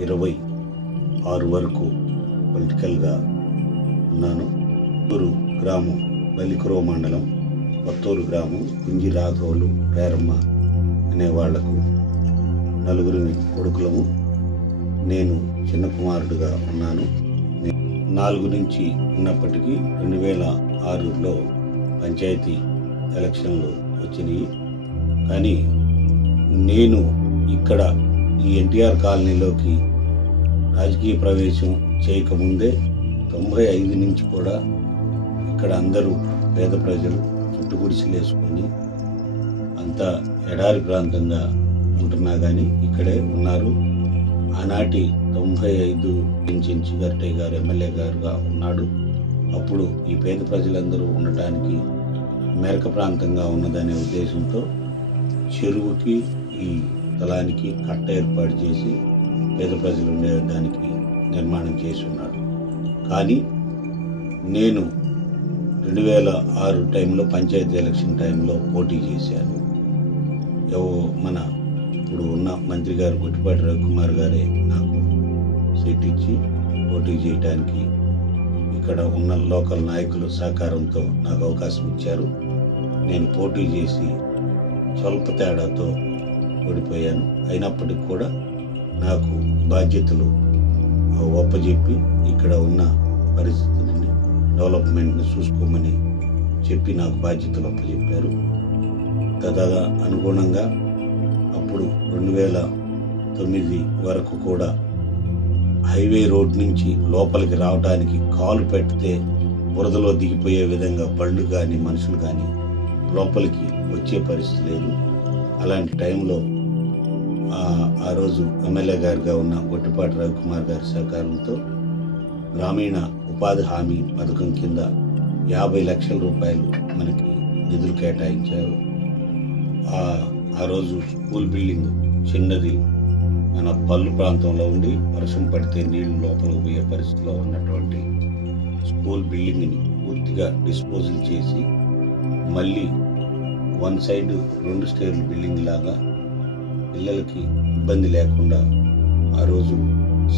2026 వరకు పొలిటికల్గా ఉన్నాను. కొత్తూరు గ్రామం, బల్లికురవ మండలం, కొత్తూరు గ్రామం, కుంజి రాఘవులు, పేరమ్మ అనే వాళ్లకు 4 కొడుకులము. నేను చిన్న కుమారుడుగా ఉన్నాను. 4 నుంచి ఉన్నప్పటికీ 2006లో పంచాయతీ ఎలక్షన్లు వచ్చినాయి. కానీ నేను ఇక్కడ ఈ ఎన్టీఆర్ కాలనీలోకి రాజకీయ ప్రవేశం చేయకముందే 95 నుంచి కూడా ఇక్కడ అందరూ పేద ప్రజలు చుట్టు గుడిసెలు వేసుకొని అంతా ఎడారి ప్రాంతంగా ఉంటున్నా కానీ ఇక్కడే ఉన్నారు. ఆనాటి 95 నుంచి చిగారటయ్య గారు ఎమ్మెల్యే గారుగా ఉన్నాడు. అప్పుడు ఈ పేద ప్రజలందరూ ఉండటానికి మేరక ప్రాంతంగా ఉన్నదనే ఉద్దేశంతో చెరువుకి ఈ స్థలానికి కట్ట ఏర్పాటు చేసి పేద ప్రజలు ఉండేదానికి నిర్మాణం చేసి ఉన్నాడు. కానీ నేను 2006 టైంలో పంచాయతీ ఎలక్షన్ టైంలో పోటీ చేశాను. మన ఇప్పుడు ఉన్న మంత్రి గారు గొట్టిపాటి రవికుమార్ గారే నాకు సీట్ ఇచ్చి పోటీ చేయడానికి ఇక్కడ ఉన్న లోకల్ నాయకుల సహకారంతో నాకు అవకాశం ఇచ్చారు. నేను పోటీ చేసి స్వల్ప తేడాతో ఓడిపోయాను. అయినప్పటికీ కూడా నాకు బాధ్యతలు ఒప్పజెప్పి ఇక్కడ ఉన్న పరిస్థితిని, డెవలప్మెంట్ని చూసుకోమని చెప్పి నాకు బాధ్యతలు ఒప్పజెప్పారు. తదగా అనుగుణంగా అప్పుడు 2009 వరకు కూడా హైవే రోడ్ నుంచి లోపలికి రావడానికి కాలు పెడితే బురదలో దిగిపోయే విధంగా బళ్ళు కానీ మనుషులు కానీ లోపలికి వచ్చే పరిస్థితి లేదు. అలాంటి టైంలో ఆ రోజు ఎమ్మెల్యే గారిగా ఉన్న గొట్టిపాటి రవికుమార్ గారి సహకారంతో గ్రామీణ ఉపాధి హామీ పథకం కింద 50 లక్షల రూపాయలు మనకి నిధులు కేటాయించారు. ఆ రోజు స్కూల్ బిల్డింగ్ చిన్నది, మన పల్లు ప్రాంతంలో ఉండి వర్షం పడితే నీళ్లు లోపలికి పోయే పరిస్థితిలో ఉన్నటువంటి స్కూల్ బిల్డింగ్ని పూర్తిగా డిస్పోజల్ చేసి మళ్ళీ 1 సైడ్ 2 స్టేర్ల బిల్డింగ్ లాగా పిల్లలకి ఇబ్బంది లేకుండా ఆ రోజు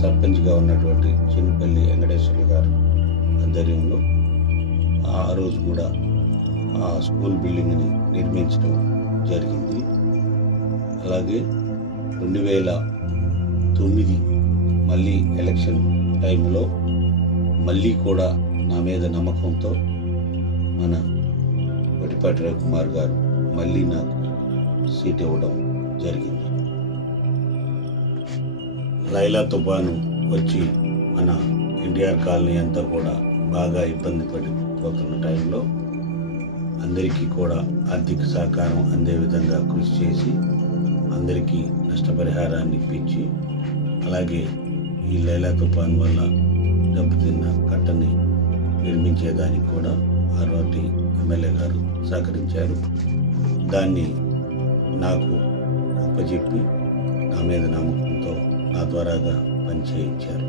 సర్పంచ్గా ఉన్నటువంటి చిన్నపల్లి వెంకటేశ్వర్లు గారు ఆధ్వర్యంలో ఆ రోజు కూడా ఆ స్కూల్ బిల్డింగ్ని నిర్మించడం జరిగింది. అలాగే 2009 మళ్ళీ ఎలక్షన్ టైంలో మళ్ళీ కూడా నా మీద నమ్మకంతో మన గొట్టిపాటి రవికుమార్ గారు మళ్ళీ నాకు సీట్ ఇవ్వడం జరిగింది. లైలా తుఫాను వచ్చి మన ఎన్టీఆర్ కాలనీ అంతా కూడా బాగా ఇబ్బంది పడిపోతున్న టైంలో అందరికీ కూడా ఆర్థిక సహకారం అందే విధంగా కృషి చేసి అందరికీ నష్టపరిహారాన్ని ఇప్పించి, అలాగే ఈ లైలా తుఫాన్ వల్ల దెబ్బతిన్న కట్టని నిర్మించేదానికి కూడా ఆనాటి ఎమ్మెల్యే గారు సహకరించారు. దాన్ని నాకు అప్పచెప్పి నా మీద నమ్మకంతో నా ద్వారాగా పనిచేయించారు.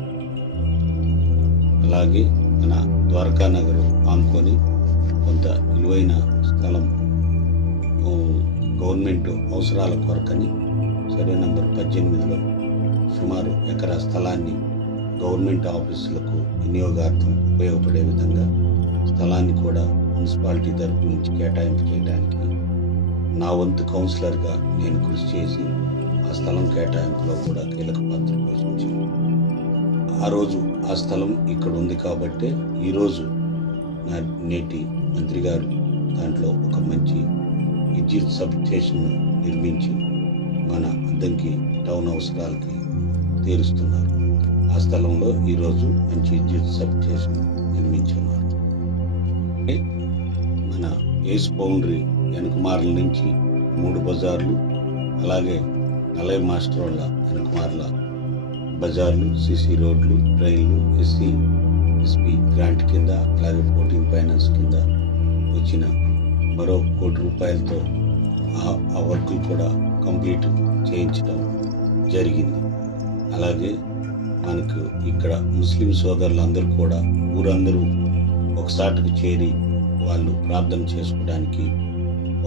అలాగే మన ద్వారకా నగర్ ఆనుకొని కొంత విలువైన స్థలం గవర్నమెంట్ అవసరాల కొరకని సర్వే నంబర్ 18లో సుమారు ఎకరా స్థలాన్ని గవర్నమెంట్ ఆఫీసులకు వినియోగార్థం ఉపయోగపడే విధంగా స్థలాన్ని కూడా మున్సిపాలిటీ తరపు నుంచి కేటాయింపు చేయడానికి నా వంతు కౌన్సిలర్గా నేను కృషి చేసి ఆ స్థలం కేటాయింపులో కూడా కీలక పాత్ర పోషించాను. ఆ రోజు ఆ స్థలం ఇక్కడ ఉంది కాబట్టే ఈరోజు నేటి మంత్రి గారు దాంట్లో ఒక మంచి విద్యుత్ సబ్ స్టేషన్ నిర్మించి మన అద్దంకి టౌన్ అవసరాలకి తీరుస్తున్నారు. ఆ స్థలంలో ఈరోజు మంచి విద్యుత్ సబ్ స్టేషన్ నిర్మించున్నారు. మన ఏస్ బౌండరీ వెనుకమార్ల నుంచి 3 బజార్లు, అలాగే నలై మాస్టర్ వాళ్ళ వెనుకమార్ల బజార్లు, సిసి రోడ్లు, ట్రైన్లు ఎస్పీ గ్రాంట్ కింద, అలాగే 14 ఫైనాన్స్ కింద వచ్చిన మరో 1 కోటి రూపాయలతో ఆ వర్కులు కూడా కంప్లీట్ చేయించడం జరిగింది. అలాగే మనకు ఇక్కడ ముస్లిం సోదరులందరూ కూడా ఊరందరూ ఒకసాటికి చేరి వాళ్ళు ప్రార్థన చేసుకోవడానికి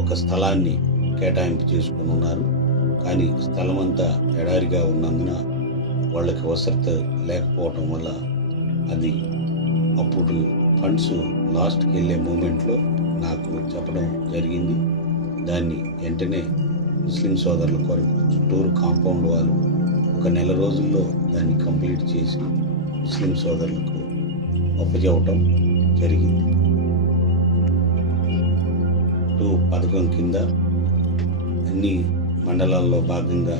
ఒక స్థలాన్ని కేటాయింపు చేసుకుని ఉన్నారు. కానీ స్థలం అంతా ఎడారిగా ఉన్నందున వాళ్ళకి వసతి లేకపోవటం వల్ల అది అప్పుడు ఫండ్స్ లాస్ట్కి వెళ్ళే మూమెంట్లో నాకు చెప్పడం జరిగింది. దాన్ని వెంటనే ముస్లిం సోదరుల కొరకు చుట్టూరు కాంపౌండ్ వాళ్ళు ఒక నెల రోజుల్లో దాన్ని కంప్లీట్ చేసి ముస్లిం సోదరులకు అప్పచెప్పటం జరిగింది. పథకం కింద అన్ని మండలాల్లో భాగంగా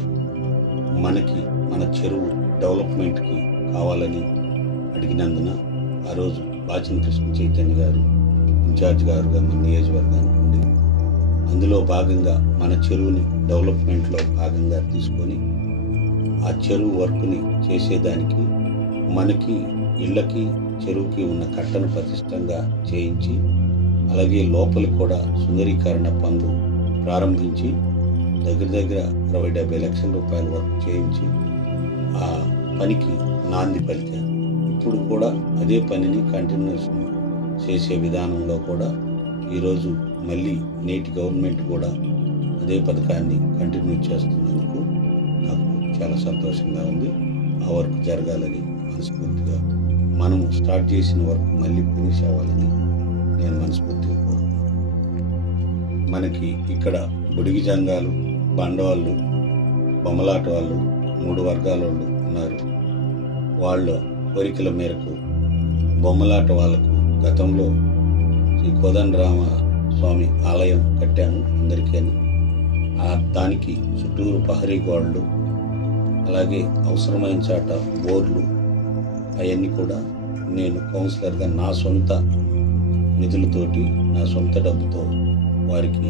మన చెరువు డెవలప్మెంట్కి కావాలని అడిగినందున ఆ రోజు బాచిన కృష్ణ చైతన్య గారు ఇన్ఛార్జ్ గారుగా మన నియోజకవర్గానికి ఉండి అందులో భాగంగా మన చెరువుని డెవలప్మెంట్లో భాగంగా తీసుకొని ఆ చెరువు వర్క్ని చేసేదానికి మనకి ఇళ్ళకి చెరువుకి ఉన్న కట్టను ప్రతిష్టంగా చేయించి అలాగే లోపల కూడా సుందరీకరణ పనులు ప్రారంభించి దగ్గర 60-70 లక్షల రూపాయల వరకు చేయించి ఆ పనికి నాంది పలికాను. ఇప్పుడు కూడా అదే పనిని కంటిన్యూస్ చేసే విధానంలో కూడా ఈరోజు మళ్ళీ నేటి గవర్నమెంట్ కూడా అదే పథకాన్ని కంటిన్యూ చేస్తున్నందుకు నాకు చాలా సంతోషంగా ఉంది. ఆ వర్క్ జరగాలని మనస్ఫూర్తిగా మనము స్టార్ట్ చేసిన వర్క్ మళ్ళీ ఫినిష్ అవ్వాలని నేను మనస్ఫూర్తిగా కోరుకుంటున్నాను. మనకి ఇక్కడ బుడిగి జంగాలు, బండవాళ్ళు, బొమ్మలాట వాళ్ళు 3 వర్గాల వాళ్ళు ఉన్నారు. వాళ్ళ కోరికల మేరకు బొమ్మలాట వాళ్ళకు గతంలో శ్రీ కోదండరామ స్వామి ఆలయం కట్టాము అందరికీ అని. దానికి చుట్టూరు ప్రహరీ గోడలు అలాగే అవసరమైన చాట బోర్లు అవన్నీ కూడా నేను కౌన్సిలర్గా నా సొంత నిధులతోటి నా సొంత డబ్బుతో వారికి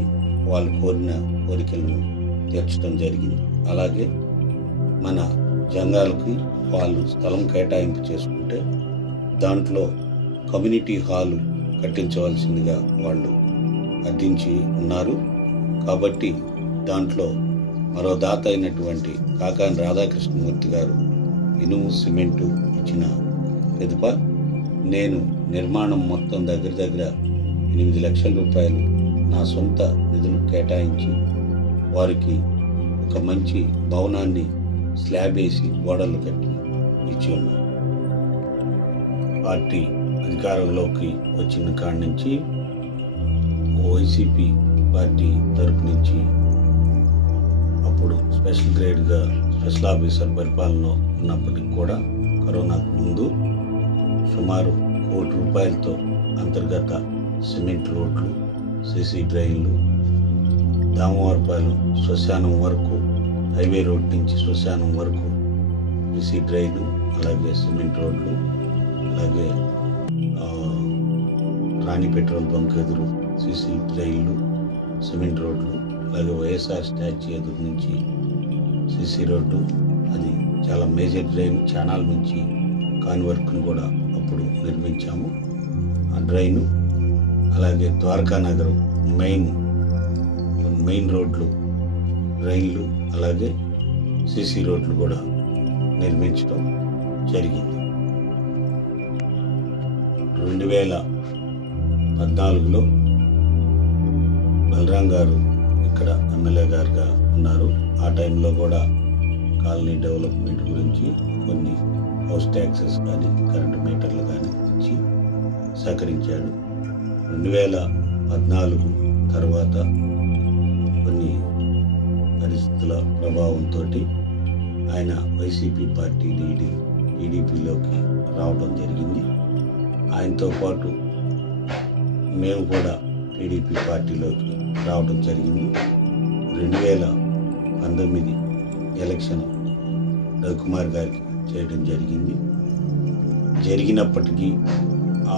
వాళ్ళు కోరిన కోరికలను తీర్చడం జరిగింది. అలాగే మన జంగాలకి వాళ్ళు స్థలం కేటాయింపు చేసుకుంటే దాంట్లో కమ్యూనిటీ హాలు కట్టించవలసిందిగా వాళ్ళు అర్థించి ఉన్నారు. కాబట్టి దాంట్లో మరో దాత అయినటువంటి కాకాని రాధాకృష్ణమూర్తి గారు ఇనుము సిమెంటు ఇచ్చిన పిదప నేను నిర్మాణం మొత్తం దగ్గర 8 లక్షల రూపాయలు నా సొంత నిధులు కేటాయించి వారికి ఒక మంచి భవనాన్ని స్లాబ్ వేసి గోడలు కట్టి ఇచ్చి ఉన్నాను. పార్టీ అధికారంలోకి వచ్చిన కాడి నుంచి వైసీపీ పార్టీ తరపు నుంచి అప్పుడు స్పెషల్ గ్రేడ్గా స్పెషల్ ఆఫీసర్ పరిపాలన ఉన్నప్పటికి కూడా కరోనాకు ముందు సుమారు 1 కోటి రూపాయలతో అంతర్గత సిమెంట్ రోడ్లు, సిసి డ్రైన్లు, దామవారపాలెం శ్మశానం వరకు హైవే రోడ్ నుంచి శ్మశానం వరకు సిసి డ్రైన్లు అలాగే సిమెంట్ రోడ్లు అలాగే రాణి పెట్రోల్ బంక్ ఎదురు సిసి డ్రైన్లు, సిమెంట్ రోడ్లు అలాగే వైఎస్ఆర్ స్టాచ్యూ ఎదురు నుంచి సిసి రోడ్డు, అది చాలా మేజర్ డ్రైన్ ఛానల్ నుంచి కాని వర్క్ను కూడా అప్పుడు నిర్మించాము. ఆ డ్రైను అలాగే ద్వారకా నగరం మెయిన్ రోడ్లు, రైళ్ళు అలాగే సిసి రోడ్లు కూడా నిర్మించడం జరిగింది. 2014లో బలరాం గారు ఇక్కడ ఎమ్మెల్యే గారుగా ఉన్నారు. ఆ టైంలో కూడా కాలనీ డెవలప్మెంట్ గురించి కొన్ని హౌస్ ట్యాక్సెస్ కానీ కరెంటు మీటర్లు కానీ ఇచ్చి సహకరించాడు. 2014 తర్వాత కొన్ని పరిస్థితుల ప్రభావంతో ఆయన వైసీపీ పార్టీ టీడీపీలోకి రావడం జరిగింది. ఆయనతో పాటు మేము కూడా టీడీపీ పార్టీలోకి రావడం జరిగింది. 2019 ఎలక్షన్ రవికుమార్ గారికి చేయడం జరిగినప్పటికీ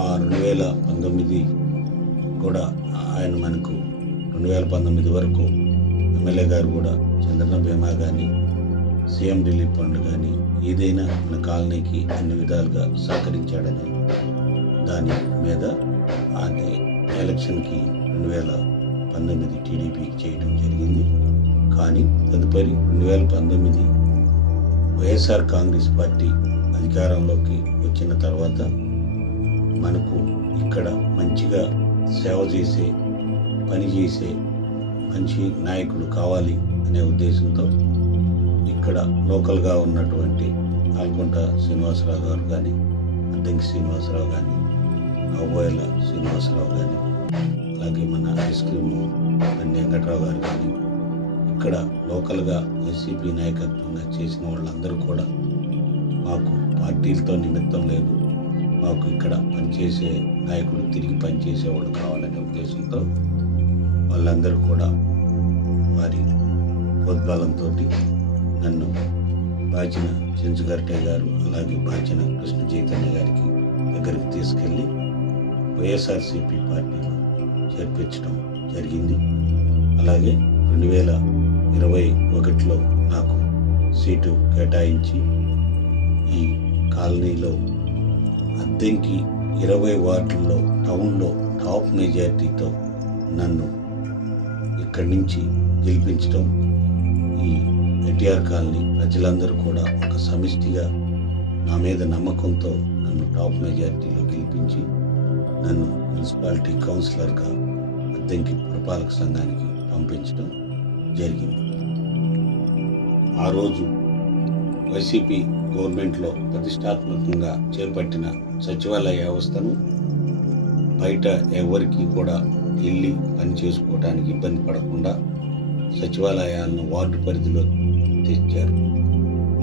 ఆ 2019 కూడా ఆయన మనకు 2019 వరకు ఎమ్మెల్యే గారు కూడా చంద్రన బీమా కానీ సీఎం రిలీఫ్ ఫండ్ కానీ ఏదైనా మన కాలనీకి అన్ని విధాలుగా సహకరించాడని దాని మీద అది ఎలక్షన్కి 2019 టీడీపీకి చేయడం జరిగింది. కానీ తదుపరి 2019 వైఎస్ఆర్ కాంగ్రెస్ పార్టీ అధికారంలోకి వచ్చిన తర్వాత మనకు ఇక్కడ మంచిగా సేవ చేసే పని చేసే మంచి నాయకుడు కావాలి అనే ఉద్దేశంతో ఇక్కడ లోకల్గా ఉన్నటువంటి రేణిగుంట శ్రీనివాసరావు గారు కానీ, అద్దంకి శ్రీనివాసరావు కానీ, నవబోయల శ్రీనివాసరావు కానీ, అలాగే మన ఐస్ క్రీమ్ బండి వెంకట్రావు గారు కానీ, ఇక్కడ లోకల్గా వైసీపీ నాయకత్వంగా చేసిన వాళ్ళందరూ కూడా మాకు పార్టీలతో నిమిత్తం లేదు, మాకు ఇక్కడ పనిచేసే నాయకుడు తిరిగి పనిచేసేవాళ్ళు కావాలనే ఉద్దేశంతో వాళ్ళందరూ కూడా వారి ప్రోద్బలంతో నన్ను బాచిన చెంచుగరటయ్య గారు అలాగే బాచిన కృష్ణ చైతన్య గారికి దగ్గరికి తీసుకెళ్ళి వైఎస్ఆర్సీపీ పార్టీలో చేర్పించడం జరిగింది. అలాగే 2021లో నాకు సీటు కేటాయించి ఈ కాలనీలో అద్దెంకి 20 వార్డుల్లో టౌన్లో టాప్ మెజారిటీతో నన్ను ఇక్కడి నుంచి గెలిపించడం, ఈ ఎన్టీఆర్ కాలనీ ప్రజలందరూ కూడా ఒక సమిష్టిగా నా మీద నమ్మకంతో నన్ను టాప్ మెజారిటీలో గెలిపించి నన్ను మున్సిపాలిటీ కౌన్సిలర్గా అద్దెంకి పురపాలక సంఘానికి పంపించడం జరిగింది. ఆ రోజు వైసీపీ గవర్నమెంట్లో ప్రతిష్టాత్మకంగా చేపట్టిన సచివాలయ వ్యవస్థను బయట ఎవరికి కూడా వెళ్ళి పని చేసుకోవడానికి ఇబ్బంది పడకుండా సచివాలయాలను వార్డు పరిధిలో తెచ్చారు.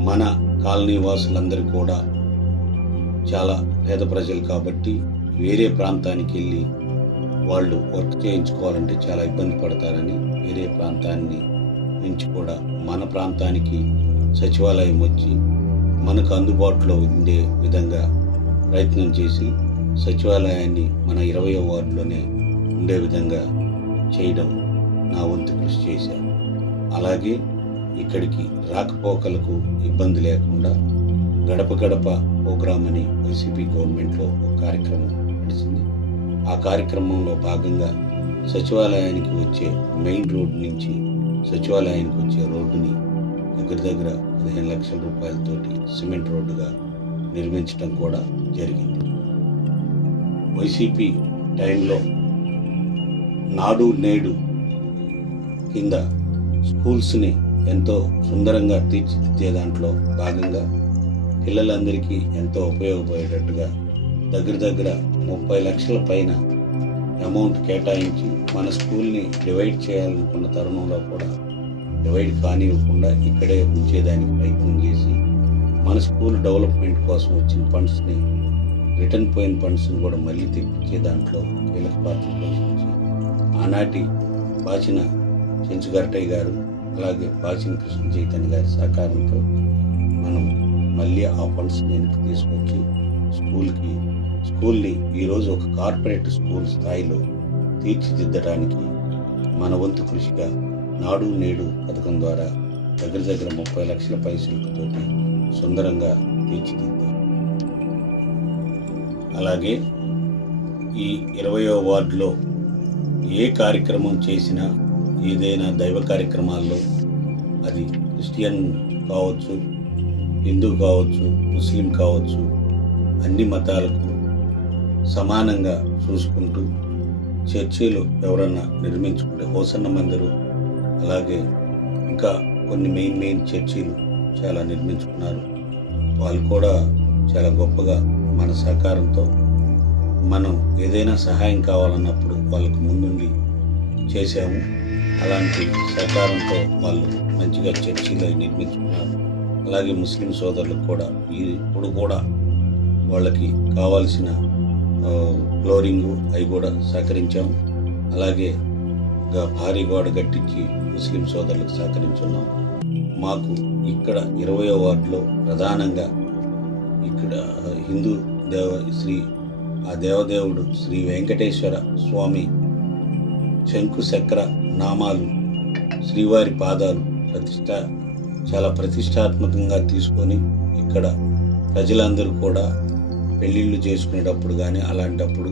మన కాలనీ వాసులందరూ కూడా చాలా పేద ప్రజలు కాబట్టి వేరే ప్రాంతానికి వెళ్ళి వాళ్ళు వర్క్ చేయించుకోవాలంటే చాలా ఇబ్బంది పడతారని వేరే ప్రాంతాన్ని నుంచి కూడా మన ప్రాంతానికి సచివాలయం వచ్చి మనకు అందుబాటులో ఉండే విధంగా ప్రయత్నం చేసి సచివాలయాన్ని మన 20వ వార్డులోనే ఉండే విధంగా చేయడం నా వంతు కృషి చేశాను. అలాగే ఇక్కడికి రాకపోకలకు ఇబ్బంది లేకుండా గడప గడప ప్రోగ్రాం అని వైసీపీ గవర్నమెంట్లో ఒక కార్యక్రమం నడిచింది. ఆ కార్యక్రమంలో భాగంగా సచివాలయానికి వచ్చే మెయిన్ రోడ్డు నుంచి సచివాలయానికి వచ్చే రోడ్డుని దగ్గర 15 లక్షల రూపాయలతోటి సిమెంట్ రోడ్డుగా నిర్మించడం కూడా జరిగింది. వైసీపీ టైంలో నాడు నేడు కింద స్కూల్స్ని ఎంతో సుందరంగా తీర్చిదిద్దే దాంట్లో భాగంగా పిల్లలందరికీ ఎంతో ఉపయోగపడేటట్టుగా దగ్గర 30 లక్షల పైన అమౌంట్ కేటాయించి మన స్కూల్ని డివైడ్ చేయాలనుకున్న తరుణంలో కూడా డివైడ్ కానివ్వకుండా ఇక్కడే ఉంచేదానికి ప్రయత్నం చేసి మన స్కూల్ డెవలప్మెంట్ కోసం వచ్చిన ఫండ్స్ని రిటర్న్ పోయిన ఫండ్స్ని కూడా మళ్ళీ తెప్పించే దాంట్లో కీలక పాత్ర పోషించి ఆనాటి బాచిన చెంచుగరటయ్య గారు అలాగే బాచిన కృష్ణ చైతన్య గారి సహకారంతో మనం మళ్ళీ ఆ ఫండ్స్ని వెనక్కి తీసుకొచ్చి స్కూల్ని ఈరోజు ఒక కార్పొరేట్ స్కూల్ స్థాయిలో తీర్చిదిద్దడానికి మన వంతు కృషిగా నాడు నేడు పథకం ద్వారా దగ్గర 30 లక్షల పైసలతోటి సుందరంగా తీర్చిదిద్దాం. అలాగే ఈ 20వ వార్డులో ఏ కార్యక్రమం చేసినా ఏదైనా దైవ కార్యక్రమాల్లో అది క్రిస్టియన్ కావచ్చు, హిందూ కావచ్చు, ముస్లిం కావచ్చు, అన్ని మతాలకు సమానంగా చూసుకుంటూ చర్చిలు ఎవరన్నా నిర్మించుకుంటే హోసన్న మందిరు అలాగే ఇంకా కొన్ని మెయిన్ చర్చిలు చాలా నిర్మించుకున్నారు. వాళ్ళు కూడా చాలా గొప్పగా మన సహకారంతో మనం ఏదైనా సహాయం కావాలన్నప్పుడు వాళ్ళకు ముందుండి చేశాము. అలాంటి సహకారంతో వాళ్ళు మంచిగా చర్చిలు నిర్మించుకున్నారు. అలాగే ముస్లిం సోదరులకు కూడా ఇప్పుడు కూడా వాళ్ళకి కావాల్సిన ఫ్లోరింగు అవి కూడా సహకరించాము. అలాగే భారీ గోడ కట్టించి ముస్లిం సోదరులకు సహకరించున్నాం. మాకు ఇక్కడ 20వ వార్డులో ప్రధానంగా ఇక్కడ హిందూ దేవదేవుడు శ్రీ వెంకటేశ్వర స్వామి శంకు చక్ర నామాలు శ్రీవారి పాదాలు చాలా ప్రతిష్టాత్మకంగా తీసుకొని ఇక్కడ ప్రజలందరూ కూడా పెళ్ళిళ్ళు చేసుకునేటప్పుడు కానీ అలాంటప్పుడు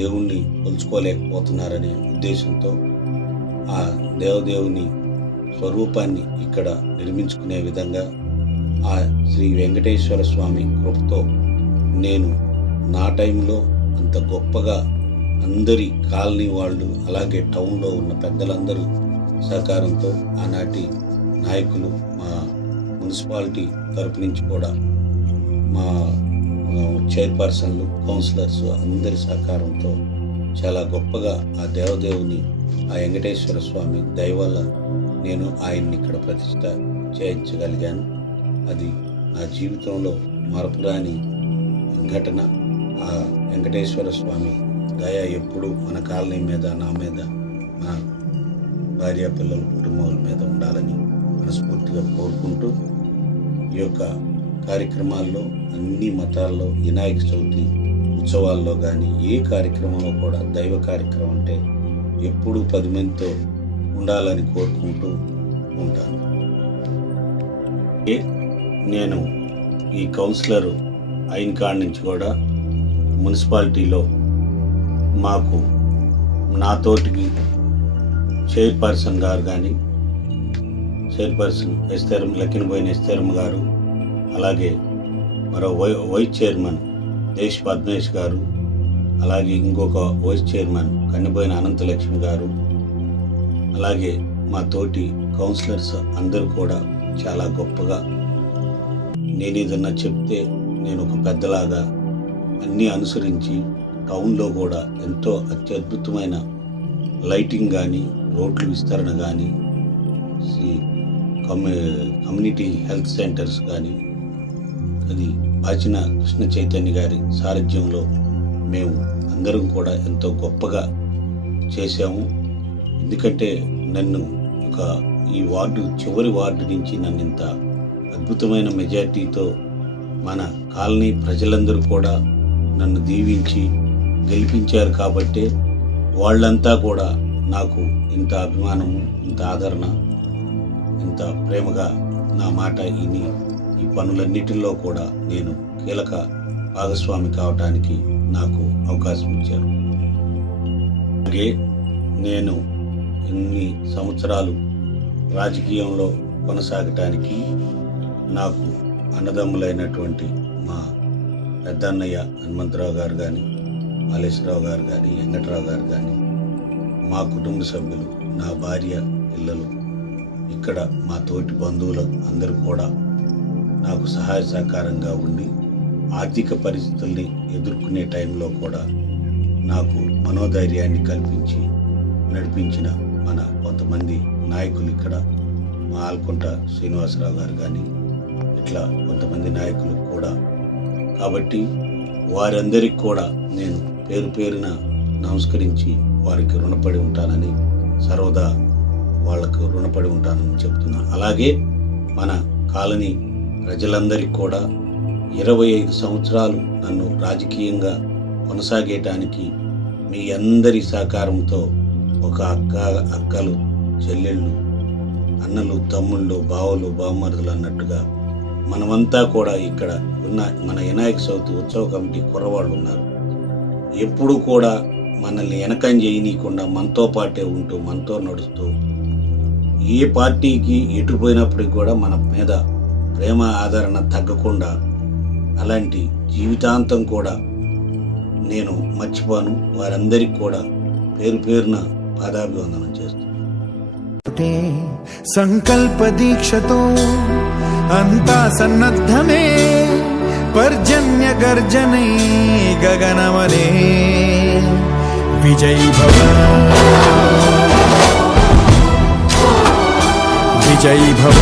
దేవుణ్ణి కొలుచుకోలేకపోతున్నారనే ఉద్దేశంతో ఆ దేవదేవుని స్వరూపాన్ని ఇక్కడ నిర్మించుకునే విధంగా ఆ శ్రీ వెంకటేశ్వర స్వామి కృపతో నేను నా టైంలో అంత గొప్పగా అందరి కాలనీ వాళ్ళు అలాగే టౌన్లో ఉన్న పెద్దలందరూ సహకారంతో ఆనాటి నాయకులు మా మున్సిపాలిటీ తరపు నుంచి కూడా మా చైర్పర్సన్లు, కౌన్సిలర్స్ అందరి సహకారంతో చాలా గొప్పగా ఆ దేవదేవుని, ఆ వెంకటేశ్వర స్వామి దయ వల్ల నేను ఆయన్ని ఇక్కడ ప్రతిష్ట చేయించగలిగాను. అది నా జీవితంలో మరపురాని ఘటన. ఆ వెంకటేశ్వర స్వామి దయ ఎప్పుడు మన కాలనీ మీద, నా మీద, మన భార్య పిల్లల కుటుంబాల మీద ఉండాలని మనస్ఫూర్తిగా కోరుకుంటూ, ఈ యొక్క కార్యక్రమాల్లో అన్ని మతాల్లో వినాయక చవితి ఉత్సవాల్లో కానీ ఏ కార్యక్రమంలో కూడా దైవ కార్యక్రమం అంటే ఎప్పుడూ 10 మందితో ఉండాలని కోరుకుంటూ ఉంటాను. నేను ఈ కౌన్సిలర్ అయిన కాడి నుంచి కూడా మున్సిపాలిటీలో మాకు నాతోటికి చైర్పర్సన్ గారు కానీ, చైర్పర్సన్ లక్కినబోయిన ఎస్తేరమ్మ గారు, అలాగే మరో వైస్ చైర్మన్ దేశ్ పద్మేష్ గారు, అలాగే ఇంకొక వైస్ చైర్మన్ కన్నెబోయిన అనంతలక్ష్మి గారు, అలాగే మా తోటి కౌన్సిలర్స్ అందరూ కూడా చాలా గొప్పగా, నేను ఏదన్నా చెప్తే నేను ఒక పెద్దలాగా అన్నీ అనుసరించి టౌన్లో కూడా ఎంతో అత్యద్భుతమైన లైటింగ్ కానీ, రోడ్లు విస్తరణ కానీ, కమ్యూనిటీ హెల్త్ సెంటర్స్ కానీ, అది బాచిన కృష్ణ చైతన్య గారి సారథ్యంలో మేము అందరం కూడా ఎంతో గొప్పగా చేశాము. ఎందుకంటే నన్ను ఈ వార్డు, చివరి వార్డు నుంచి నన్ను ఇంత అద్భుతమైన మెజార్టీతో మన కాలనీ ప్రజలందరూ కూడా నన్ను దీవించి గెలిపించారు. కాబట్టే వాళ్ళంతా కూడా నాకు ఇంత అభిమానము, ఇంత ఆదరణ, ఇంత ప్రేమగా నా మాట విని ఈ పనులన్నిటిలో కూడా నేను కీలక భాగస్వామి కావటానికి నాకు అవకాశం ఇచ్చారు. అలాగే నేను ఇన్ని సంవత్సరాలు రాజకీయంలో కొనసాగటానికి నాకు అన్నదమ్ములైనటువంటి మా పెద్దన్నయ్య హనుమంతరావు గారు కానీ, మాలేశ్వరరావు గారు కానీ, వెంకటరావు గారు కానీ, మా కుటుంబ సభ్యులు, నా భార్య, పిల్లలు, ఇక్కడ మా తోటి బంధువులు అందరూ కూడా నాకు సహాయ సహకారంగా ఉండి ఆర్థిక పరిస్థితుల్ని ఎదుర్కొనే టైంలో కూడా నాకు మనోధైర్యాన్ని కల్పించి నడిపించిన మన కొంతమంది నాయకులు, ఇక్కడ మా ఆల్కొంట శ్రీనివాసరావు గారు కానీ, ఇట్లా కొంతమంది నాయకులు కూడా. కాబట్టి వారందరికీ కూడా నేను పేరు పేరున నమస్కరించి వారికి రుణపడి ఉంటానని, సర్వదా వాళ్లకు రుణపడి ఉంటానని చెప్తున్నాను. అలాగే మన కాలనీ ప్రజలందరికీ కూడా 25 సంవత్సరాలు నన్ను రాజకీయంగా కొనసాగేయటానికి మీ అందరి సహకారంతో ఒక అక్కలు, చెల్లెళ్ళు, అన్నలు, తమ్ముళ్ళు, బావలు, బావమరుదులు అన్నట్టుగా మనమంతా కూడా ఇక్కడ ఉన్న మన వినాయక చవితి ఉత్సవ కమిటీ కుర్రవాళ్ళు ఉన్నారు. ఎప్పుడు కూడా మనల్ని వెనకం చేయనీయకుండా మనతో పాటే ఉంటూ, మనతో నడుస్తూ, ఏ పార్టీకి ఎటు పోయినప్పటికి కూడా మన మీద ప్రేమ ఆదరణ తగ్గకుండా, అలాంటి జీవితాంతం కూడా నేను మర్చిపోను. వారందరికీ కూడా పేరు పేరున పాదాభివందనం చేస్తున్నాను. సంకల్ప దీక్షతో అంతా సన్నద్ధమే, పర్జన్య గర్జనై గగనమలే, విజయీ భవ విజయీ భవ.